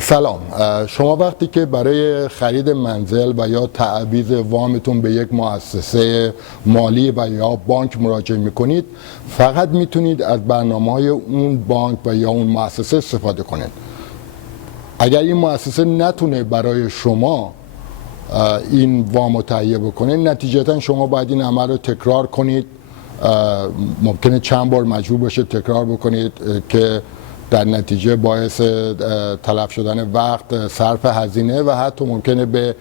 سلام. شما وقتی که برای خرید منزل و یا تعویض وامتون به یک مؤسسه مالی و یا بانک مراجعه میکنید، فقط میتونید از برنامه‌های اون بانک و یا اون مؤسسه استفاده کنید. اگر این مؤسسه نتونه برای شما این وام رو تهیه بکنه، نتیجتا شما باید این عمل رو تکرار کنید. ممکنه چند بار مجبور باشه تکرار بکنید که در نتیجه باعث تلف شدن وقت، صرف هزینه و حتی ممکنه به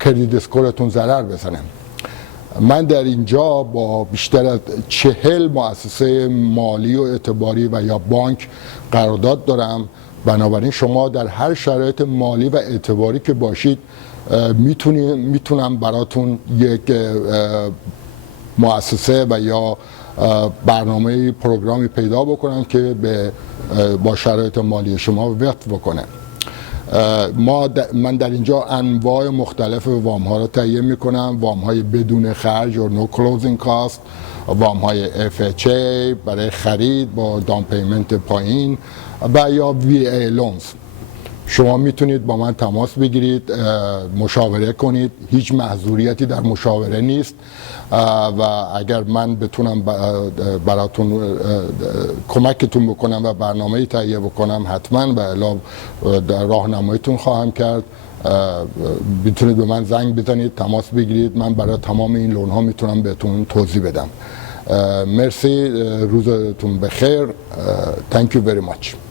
کردیت اسکورتون ضرر بزنه. من در اینجا با بیشتر از 40 مؤسسه مالی و اعتباری و یا بانک قرارداد دارم. بنابراین شما در هر شرایط مالی و اعتباری که باشید میتونم براتون یک مؤسسه و یا برنامه پروگرامی پیدا بکنم که با شرایط مالی شما وفق بکنه. من در اینجا انواع مختلف وام ها رو تهیه میکنم: وام های بدون خرج یا no closing cost، وام های FHA برای خرید با داون پیمنت پایین و یا VA loans. شما میتونید با من تماس بگیرید، مشاوره کنید. هیچ محظوریتی در مشاوره نیست و اگر من بتونم براتون کمکتون بکنم و برنامه‌ای تهیه بکنم، حتما و الا راهنماییتون خواهم کرد. میتونید به من زنگ بزنید، تماس بگیرید. من برای تمام این لون ها میتونم بهتون توضیح بدم. مرسی، روزتون بخیر. Thank you very much.